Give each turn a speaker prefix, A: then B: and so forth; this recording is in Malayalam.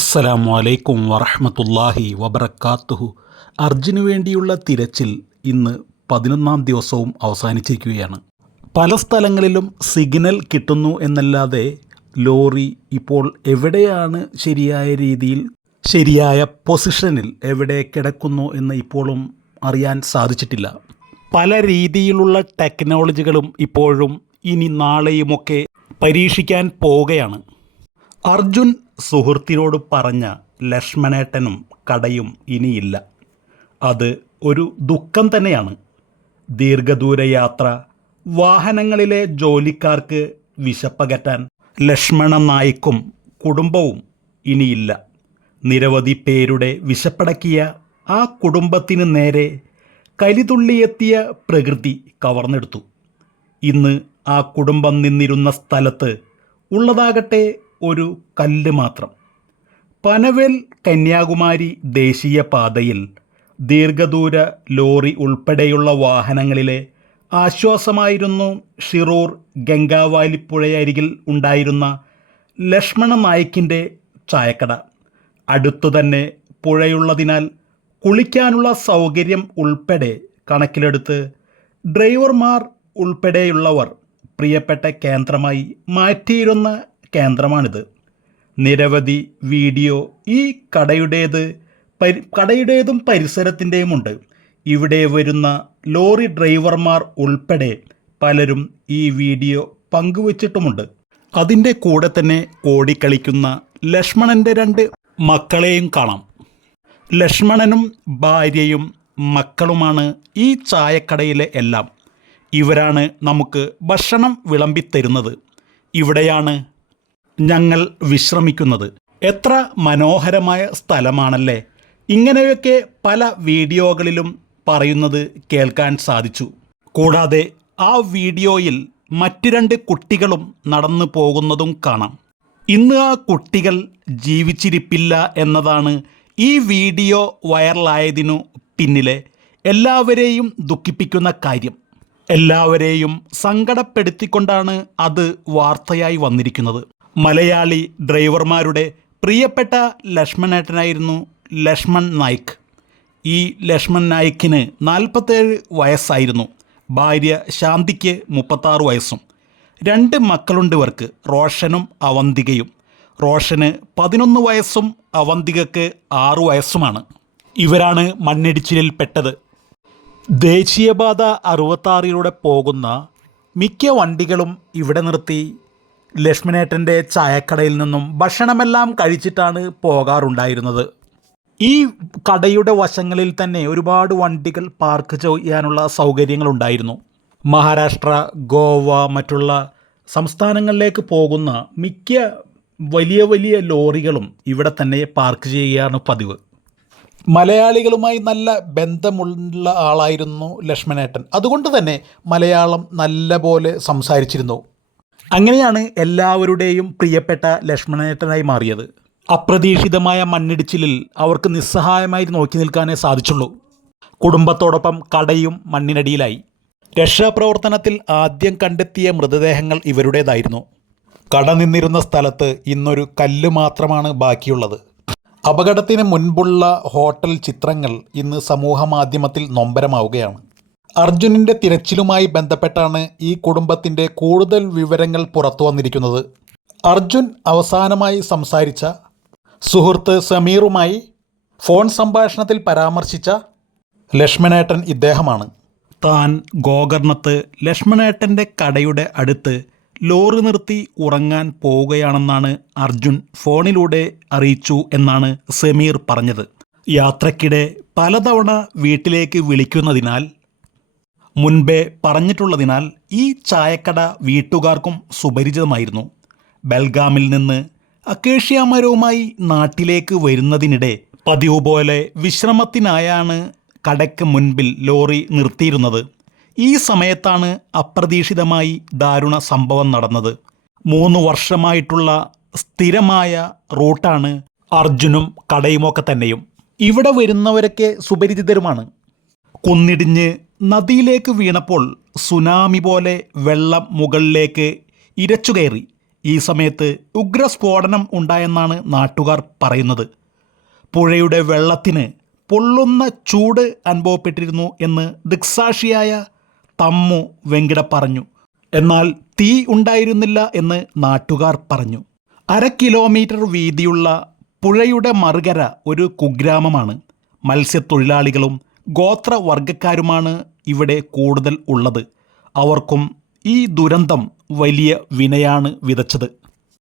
A: അസ്സലാമു അലൈക്കും വറഹമത്തല്ലാഹി വബർക്കാത്തുഹു അർജുന് വേണ്ടിയുള്ള തിരച്ചിൽ ഇന്ന് പതിനൊന്നാം ദിവസവും അവസാനിച്ചിരിക്കുകയാണ്. പല സ്ഥലങ്ങളിലും സിഗ്നൽ കിട്ടുന്നു എന്നല്ലാതെ ലോറി ഇപ്പോൾ എവിടെയാണ് ശരിയായ രീതിയിൽ ശരിയായ പൊസിഷനിൽ എവിടെ കിടക്കുന്നു എന്ന് ഇപ്പോഴും അറിയാൻ സാധിച്ചിട്ടില്ല. പല രീതിയിലുള്ള ടെക്നോളജികളും ഇപ്പോഴും ഇനി നാളെയുമൊക്കെ പരീക്ഷിക്കാൻ പോവുകയാണ്. അർജുൻ സുഹൃത്തിനോട് പറഞ്ഞ ലക്ഷ്മണേട്ടനും കടയും ഇനിയില്ല. അത് ഒരു ദുഃഖം തന്നെയാണ്. ദീർഘദൂര യാത്ര വാഹനങ്ങളിലെ ജോലിക്കാർക്ക് വിശപ്പകറ്റാൻ ലക്ഷ്മണ നായിക്കും കുടുംബവും ഇനിയില്ല. നിരവധി പേരുടെ വിശപ്പടക്കിയ ആ കുടുംബത്തിന് നേരെ കലിതുള്ളിയെത്തിയ പ്രകൃതി കവർന്നെടുത്തു. ഇന്ന് ആ കുടുംബം നിന്നിരുന്ന സ്ഥലത്ത് ഉള്ളതാകട്ടെ ഒരു കല്ല് മാത്രം. പനവേൽ കന്യാകുമാരി ദേശീയ പാതയിൽ ദീർഘദൂര ലോറി ഉൾപ്പെടെയുള്ള വാഹനങ്ങളിലെ ആശ്വാസമായിരുന്നു ഷിറൂർ ഗംഗാവാലിപ്പുഴയരികിൽ ഉണ്ടായിരുന്ന ലക്ഷ്മണ നായിക്കിന്റെ ചായക്കട. അടുത്തു തന്നെ പുഴയുള്ളതിനാൽ കുളിക്കാനുള്ള സൗകര്യം ഉൾപ്പെടെ കണക്കിലെടുത്ത് ഡ്രൈവർമാർ ഉൾപ്പെടെയുള്ളവർ പ്രിയപ്പെട്ട കേന്ദ്രമായി മാറ്റിയിരുന്ന കേന്ദ്രമാണിത്. നിരവധി വീഡിയോ ഈ കടയുടേത് പരി കടയുടേതും പരിസരത്തിന്റെയുമുണ്ട്. ഇവിടെ വരുന്ന ലോറി ഡ്രൈവർമാർ ഉൾപ്പെടെ പലരും ഈ വീഡിയോ പങ്കുവച്ചിട്ടുമുണ്ട്. അതിന്റെ കൂടെ തന്നെ ഓടിക്കളിക്കുന്ന ലക്ഷ്മണന്റെ രണ്ട് മക്കളെയും കാണാം. ലക്ഷ്മണനും ഭാര്യയും മക്കളുമാണ് ഈ ചായക്കടയിലെ എല്ലാം. ഇവരാണ് നമുക്ക് ഭക്ഷണം വിളമ്പിത്തരുന്നത്. ഇവിടെയാണ് ഞങ്ങൾ വിശ്രമിക്കുന്നത്. എത്ര മനോഹരമായ സ്ഥലമാണല്ലേ. ഇങ്ങനെയൊക്കെ പല വീഡിയോകളിലും പറയുന്നത് കേൾക്കാൻ സാധിച്ചു. കൂടാതെ ആ വീഡിയോയിൽ മറ്റ് രണ്ട് കുട്ടികളും നടന്നു പോകുന്നതും കാണാം. ഇന്ന് ആ കുട്ടികൾ ജീവിച്ചിരിപ്പില്ല എന്നതാണ് ഈ വീഡിയോ വൈറലായതിനു പിന്നിലെ എല്ലാവരെയും ദുഃഖിപ്പിക്കുന്ന കാര്യം. എല്ലാവരെയും സങ്കടപ്പെടുത്തിക്കൊണ്ടാണ് അത് വാർത്തയായി വന്നിരിക്കുന്നത്. മലയാളി ഡ്രൈവർമാരുടെ പ്രിയപ്പെട്ട ലക്ഷ്മണേട്ടനായിരുന്നു ലക്ഷ്മൺ നായിക്. ഈ ലക്ഷ്മൺ നായിക്കിന് നാൽപ്പത്തേഴ് വയസ്സായിരുന്നു. ഭാര്യ ശാന്തിക്ക് മുപ്പത്താറ് വയസ്സും. രണ്ട് മക്കളുണ്ട് ഇവർക്ക് റോഷനും അവന്തികയും. റോഷന് പതിനൊന്ന് വയസ്സും അവന്തികക്ക് ആറു വയസ്സുമാണ്. ഇവരാണ് മണ്ണിടിച്ചിലിൽ പെട്ടത്. ദേശീയപാത അറുപത്താറിലൂടെ പോകുന്ന മിക്ക വണ്ടികളും ഇവിടെ നിർത്തി ലക്ഷ്മണേട്ടന്റെ ചായക്കടയിൽ നിന്നും ഭക്ഷണമെല്ലാം കഴിച്ചിട്ടാണ് പോകാറുണ്ടായിരുന്നത്. ഈ കടയുടെ വശങ്ങളിൽ തന്നെ ഒരുപാട് വണ്ടികൾ പാർക്ക് ചെയ്യാനുള്ള സൗകര്യങ്ങളുണ്ടായിരുന്നു. മഹാരാഷ്ട്ര ഗോവ മറ്റുള്ള സംസ്ഥാനങ്ങളിലേക്ക് പോകുന്ന മിക്ക വലിയ വലിയ ലോറികളും ഇവിടെ തന്നെ പാർക്ക് ചെയ്യുകയാണ് പതിവ്. മലയാളികളുമായി നല്ല ബന്ധമുള്ള ആളായിരുന്നു ലക്ഷ്മണേട്ടൻ അതുകൊണ്ട് തന്നെ മലയാളം നല്ല പോലെ സംസാരിച്ചിരുന്നു. അങ്ങനെയാണ് എല്ലാവരുടെയും പ്രിയപ്പെട്ട ലക്ഷ്മണേട്ടനായി മാറിയത്. അപ്രതീക്ഷിതമായ മണ്ണിടിച്ചിലിൽ അവർക്ക് നിസ്സഹായമായി നോക്കി നിൽക്കാനേ സാധിച്ചുള്ളൂ. കുടുംബത്തോടൊപ്പം കടയും മണ്ണിനടിയിലായി. രക്ഷാപ്രവർത്തനത്തിൽ ആദ്യം കണ്ടെത്തിയ മൃതദേഹങ്ങൾ ഇവരുടേതായിരുന്നു. കട നിന്നിരുന്ന സ്ഥലത്ത് ഇന്നൊരു കല്ല് മാത്രമാണ് ബാക്കിയുള്ളത്. അപകടത്തിന് മുൻപുള്ള ഹോട്ടൽ ചിത്രങ്ങൾ ഇന്ന് സമൂഹ മാധ്യമത്തിൽ നൊമ്പരമാവുകയാണ്. അർജുനിന്റെ തിരച്ചിലുമായി ബന്ധപ്പെട്ടാണ് ഈ കുടുംബത്തിന്റെ കൂടുതൽ വിവരങ്ങൾ പുറത്തു വന്നിരിക്കുന്നത്. അർജുൻ അവസാനമായി സംസാരിച്ച സുഹൃത്ത് സമീറുമായി ഫോൺ സംഭാഷണത്തിൽ പരാമർശിച്ച ലക്ഷ്മണേട്ടൻ ഇദ്ദേഹമാണ്. താൻ ഗോകർണത്ത് ലക്ഷ്മണേട്ടന്റെ കടയുടെ അടുത്ത് ലോറി നിർത്തി ഉറങ്ങാൻ പോവുകയാണെന്നാണ് അർജുൻ ഫോണിലൂടെ അറിയിച്ചു എന്നാണ് സമീർ പറഞ്ഞത്. യാത്രക്കിടെ പലതവണ വീട്ടിലേക്ക് വിളിക്കുന്നതിനാൽ മുൻപേ പറഞ്ഞിട്ടുള്ളതിനാൽ ഈ ചായക്കട വീട്ടുകാർക്കും സുപരിചിതമായിരുന്നു. ബൽഗാമിൽ നിന്ന് അക്കേഷ്യ മരവുമായി നാട്ടിലേക്ക് വരുന്നതിനിടെ പതിവ് പോലെ വിശ്രമത്തിനായാണ് കടയ്ക്ക് മുൻപിൽ ലോറി നിർത്തിയിരുന്നത്. ഈ സമയത്താണ് അപ്രതീക്ഷിതമായി ദാരുണ സംഭവം നടന്നത്. മൂന്ന് വർഷമായിട്ടുള്ള സ്ഥിരമായ റൂട്ടാണ് അർജുനും കടയുമൊക്കെ തന്നെയും. ഇവിടെ വരുന്നവരൊക്കെ സുപരിചിതരുമാണ്. കുന്നിടിഞ്ഞ് നദിയിലേക്ക് വീണപ്പോൾ സുനാമി പോലെ വെള്ളം മുകളിലേക്ക് ഇരച്ചുകയറി ഈ സമയത്ത് ഉഗ്രസ്ഫോടനം ഉണ്ടായെന്നാണ് നാട്ടുകാർ പറയുന്നത്. പുഴയുടെ വെള്ളത്തിന് പൊള്ളുന്ന ചൂട് അനുഭവപ്പെട്ടിരുന്നു എന്ന് ദൃക്സാക്ഷിയായ തമ്മു വെങ്കിട പറഞ്ഞു. എന്നാൽ തീ ഉണ്ടായിരുന്നില്ല എന്ന് നാട്ടുകാർ പറഞ്ഞു. അര കിലോമീറ്റർ വീതിയുള്ള പുഴയുടെ മറുകര ഒരു കുഗ്രാമമാണ്. മത്സ്യത്തൊഴിലാളികളും ഗോത്രവർഗക്കാരുമാണ് ഇവിടെ കൂടുതൽ ഉള്ളത്. അവർക്കും ഈ ദുരന്തം വലിയ വിനയാണ് വിതച്ചത്.